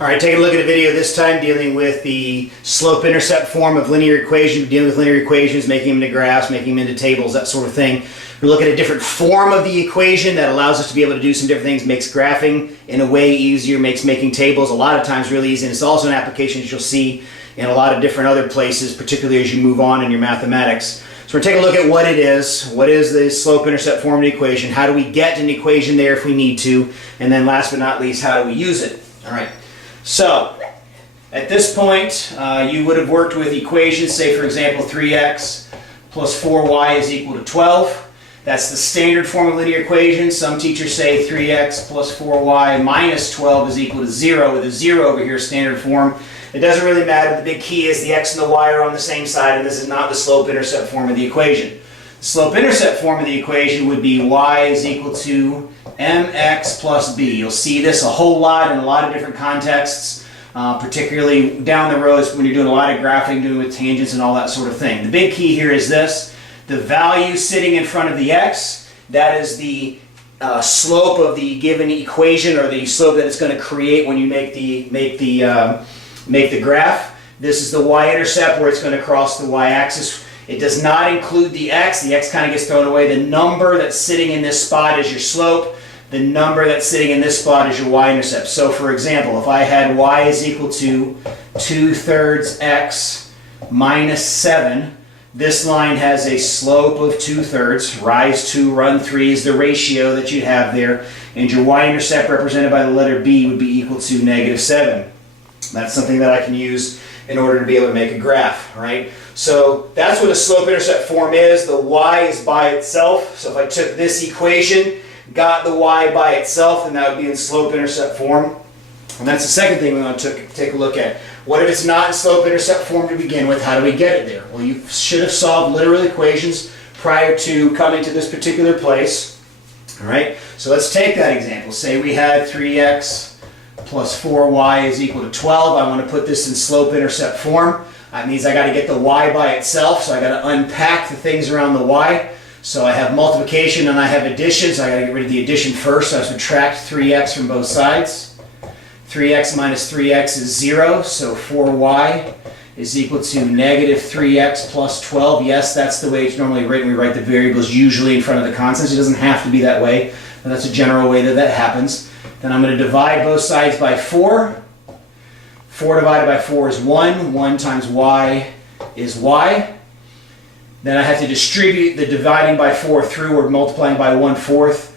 All right, take a look at a video this time dealing with the slope-intercept form of linear equation, dealing with linear equations, making them into graphs, making them into tables, that sort of thing. We're looking at a different form of the equation that allows us to be able to do some different things, makes graphing in a way easier, makes making tables a lot of times really easy, and it's also an application that you'll see in a lot of different other places, particularly as you move on in your mathematics. So we're going to take a look at what it is. What is the slope-intercept form of the equation? How do we get an equation there if we need to? And then last but not least, how do we use it? All right. So, at this point, you would have worked with equations, say for example 3x plus 4y is equal to 12. That's the standard form of linear equation. Some teachers say 3x plus 4y minus 12 is equal to 0, with a 0 over here, standard form. It doesn't really matter. The big key is the x and the y are on the same side, and this is not the slope-intercept form of the equation. The slope-intercept form of the equation would be y is equal to mx plus b. You'll see this a whole lot in a lot of different contexts, particularly down the road when you're doing a lot of graphing, doing with tangents and all that sort of thing. The big key here is this. The value sitting in front of the x, that is the slope of the given equation, or the slope that it's going to create when you make the graph. This is the y-intercept where it's going to cross the y-axis. It does not include the x. The x kind of gets thrown away. The number that's sitting in this spot is your slope. The number that's sitting in this spot is your y-intercept. So for example, if I had y is equal to 2/3 x minus 7, this line has a slope of 2/3. Rise 2, run 3 is the ratio that you have there. And your y-intercept represented by the letter b would be equal to -7. That's something that I can use in order to be able to make a graph, right? So that's what a slope-intercept form is. The y is by itself. So if I took this equation, got the y by itself, then that would be in slope-intercept form. And that's the second thing we want to take a look at. What if it's not in slope-intercept form to begin with? How do we get it there? Well, you should have solved literal equations prior to coming to this particular place. All right, so let's take that example. Say we had 3x plus 4y is equal to 12. I want to put this in slope-intercept form. That means I got to get the y by itself, so I got to unpack the things around the y. So I have multiplication and I have addition, so I got to get rid of the addition first. So I subtract 3x from both sides. 3x minus 3x is 0, so 4y is equal to -3x plus 12. Yes, that's the way it's normally written. We write the variables usually in front of the constants. It doesn't have to be that way, but that's a general way that that happens. Then I'm going to divide both sides by 4. 4 divided by 4 is 1. 1 times y is y. Then I have to distribute the dividing by 4 through, or multiplying by 1/4.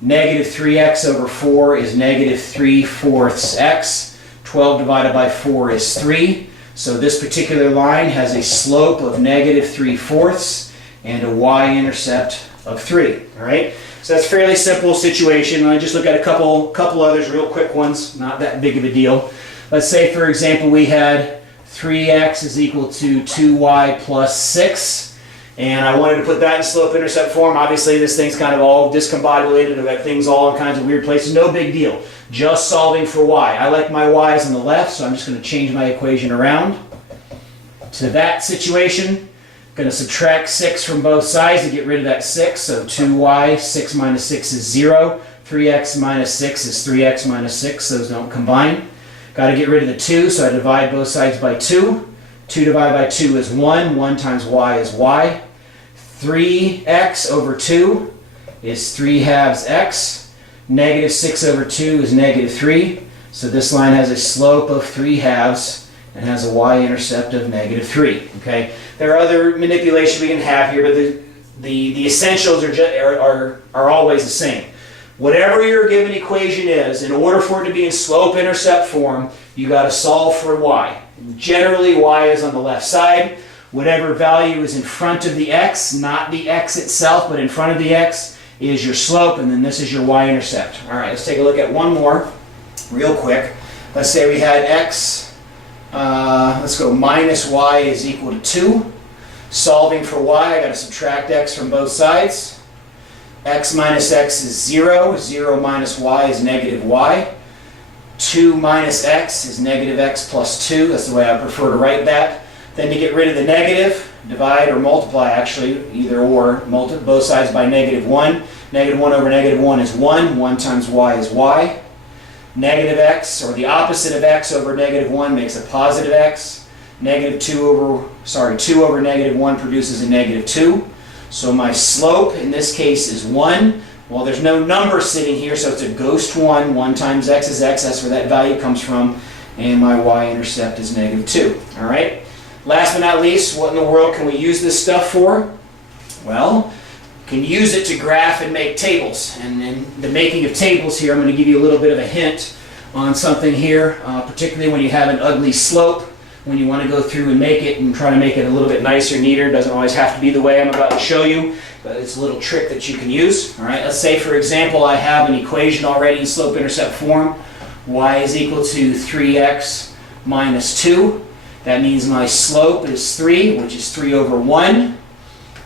-3x over 4 is -3/4 x. 12 divided by 4 is 3. So this particular line has a slope of -3/4 and a y-intercept of 3. All right? So that's a fairly simple situation. I just look at a couple others, real quick ones, not that big of a deal. Let's say, for example, we had 3x is equal to 2y plus 6, and I wanted to put that in slope-intercept form. Obviously, this thing's kind of all discombobulated. I've got things all in kinds of weird places. No big deal. Just solving for y. I like my y's on the left, so I'm just going to change my equation around to that situation. Going to subtract 6 from both sides to get rid of that 6, so 2y, 6 minus 6 is 0. 3x minus 6 is 3x minus 6, those don't combine. Got to get rid of the 2, so I divide both sides by 2. 2 divided by 2 is 1. 1 times y is y. 3x over 2 is 3/2 x. -6 over 2 is -3. So this line has a slope of 3/2 and has a y-intercept of -3. Okay. There are other manipulations we can have here, but the essentials are always the same. Whatever your given equation is, in order for it to be in slope-intercept form, you got to solve for y. Generally, y is on the left side. Whatever value is in front of the x, not the x itself, but in front of the x, is your slope, and then this is your y-intercept. All right, let's take a look at one more real quick. Let's say we had x, let's go minus y is equal to 2. Solving for y, I got to subtract x from both sides. X minus x is 0. 0 minus y is -y. 2 minus x is -x plus 2. That's the way I prefer to write that. Then to get rid of the negative, divide or multiply, actually, either or, both sides by -1. -1 over -1 is 1. 1 times y is y. Negative x, or the opposite of x over negative 1 makes a positive x. 2 over negative 1 produces a negative 2. So my slope in this case is 1. Well, there's no number sitting here, so it's a ghost 1. 1 times x is x. That's where that value comes from. And my y-intercept is negative 2. All right? Last but not least, what in the world can we use this stuff for? Well, can use it to graph and make tables. And in the making of tables here, I'm going to give you a little bit of a hint on something here, particularly when you have an ugly slope, when you want to go through and make it and try to make it a little bit nicer, neater. It doesn't always have to be the way I'm about to show you, but it's a little trick that you can use. All right, let's say, for example, I have an equation already in slope-intercept form. Y is equal to 3x minus 2. That means my slope is 3, which is 3 over 1.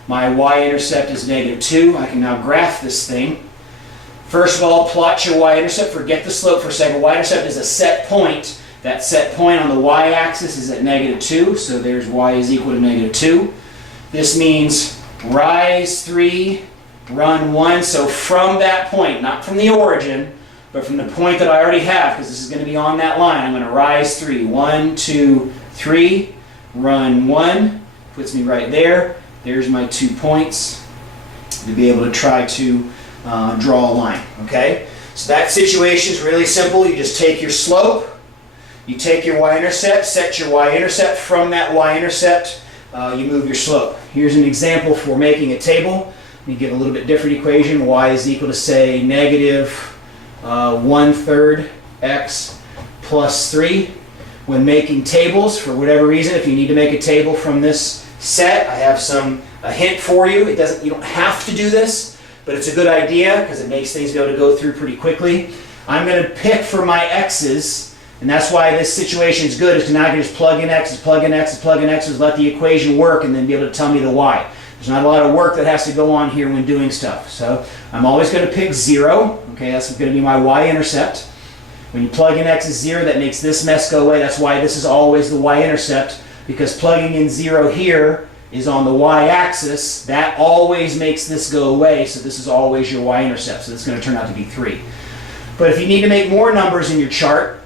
My y-intercept is negative 2. I can now graph this thing. First of all, plot your y-intercept. Forget the slope for a second. Y-intercept is a set point. That set point on the y-axis is at negative 2. So there's y is equal to negative 2. This means rise 3, run 1. So from that point, not from the origin, but from the point that I already have, because this is going to be on that line, I'm going to rise 3. 1, 2, 3, run 1. Puts me right there. There's my 2 points to be able to try to draw a line. Okay? So that situation is really simple. You just take your slope, you take your y-intercept, set your y-intercept. From that y-intercept, you move your slope. Here's an example for making a table. Let me give a little bit different equation. Y is equal to, say, negative 1/3 x plus 3. When making tables, for whatever reason, if you need to make a table from this set, I have a hint for you. You don't have to do this, but it's a good idea because it makes things be able to go through pretty quickly. I'm going to pick for my x's, and that's why this situation is good, is because now I can just plug in x's, plug in x's, plug in x's, let the equation work, and then be able to tell me the y. There's not a lot of work that has to go on here when doing stuff. So I'm always going to pick 0. Okay, that's going to be my y-intercept. When you plug in x is 0, that makes this mess go away. That's why this is always the y-intercept, because plugging in 0 here is on the y-axis. That always makes this go away, so this is always your y-intercept. So this is going to turn out to be 3. But if you need to make more numbers in your chart,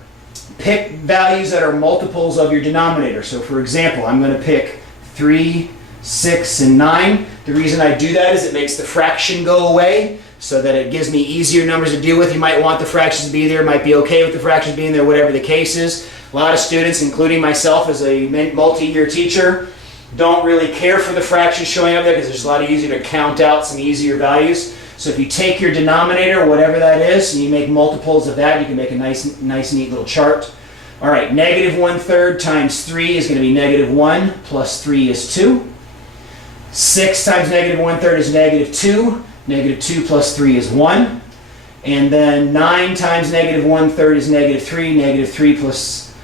pick values that are multiples of your denominator. So for example, I'm going to pick 3, 6, and 9. The reason I do that is it makes the fraction go away, so that it gives me easier numbers to deal with. You might want the fractions to be there, might be okay with the fractions being there, whatever the case is. A lot of students, including myself as a multi-year teacher, don't really care for the fractions showing up there because it's a lot easier to count out some easier values. So if you take your denominator, whatever that is, and you make multiples of that, you can make a nice neat little chart. All right, negative 1/3 times 3 is going to be negative 1, plus 3 is 2. 6 times negative 1/3 is negative 2. Negative 2 plus 3 is 1. And then 9 times negative 1/3 is negative 3. Negative 3 plus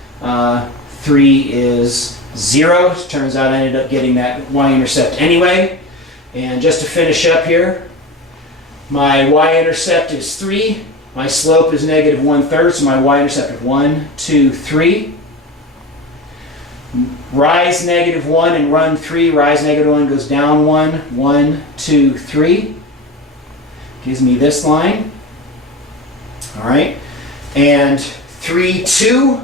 3 is 0. It turns out I ended up getting that y-intercept anyway. And just to finish up here, my y-intercept is 3. My slope is negative 1/3, so my y-intercept is 1, 2, 3. Rise negative 1 and run 3. Rise negative 1 goes down 1. 1, 2, 3. Gives me this line. All right. And 3, 2.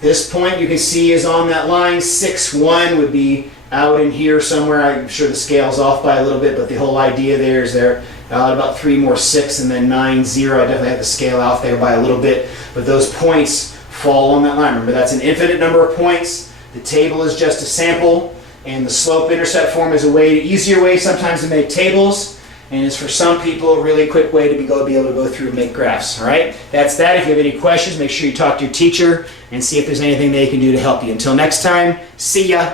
This point you can see is on that line. 6, 1 would be out in here somewhere. I'm sure the scale's off by a little bit, but the whole idea there is there about 3 more 6, and then 9, 0. I definitely have the scale off there by a little bit, but those points fall on that line. Remember, that's an infinite number of points. The table is just a sample, and the slope-intercept form is easier way sometimes to make tables. And it's for some people a really quick way to be able to go through and make graphs. All right? That's that. If you have any questions, make sure you talk to your teacher and see if there's anything they can do to help you. Until next time, see ya.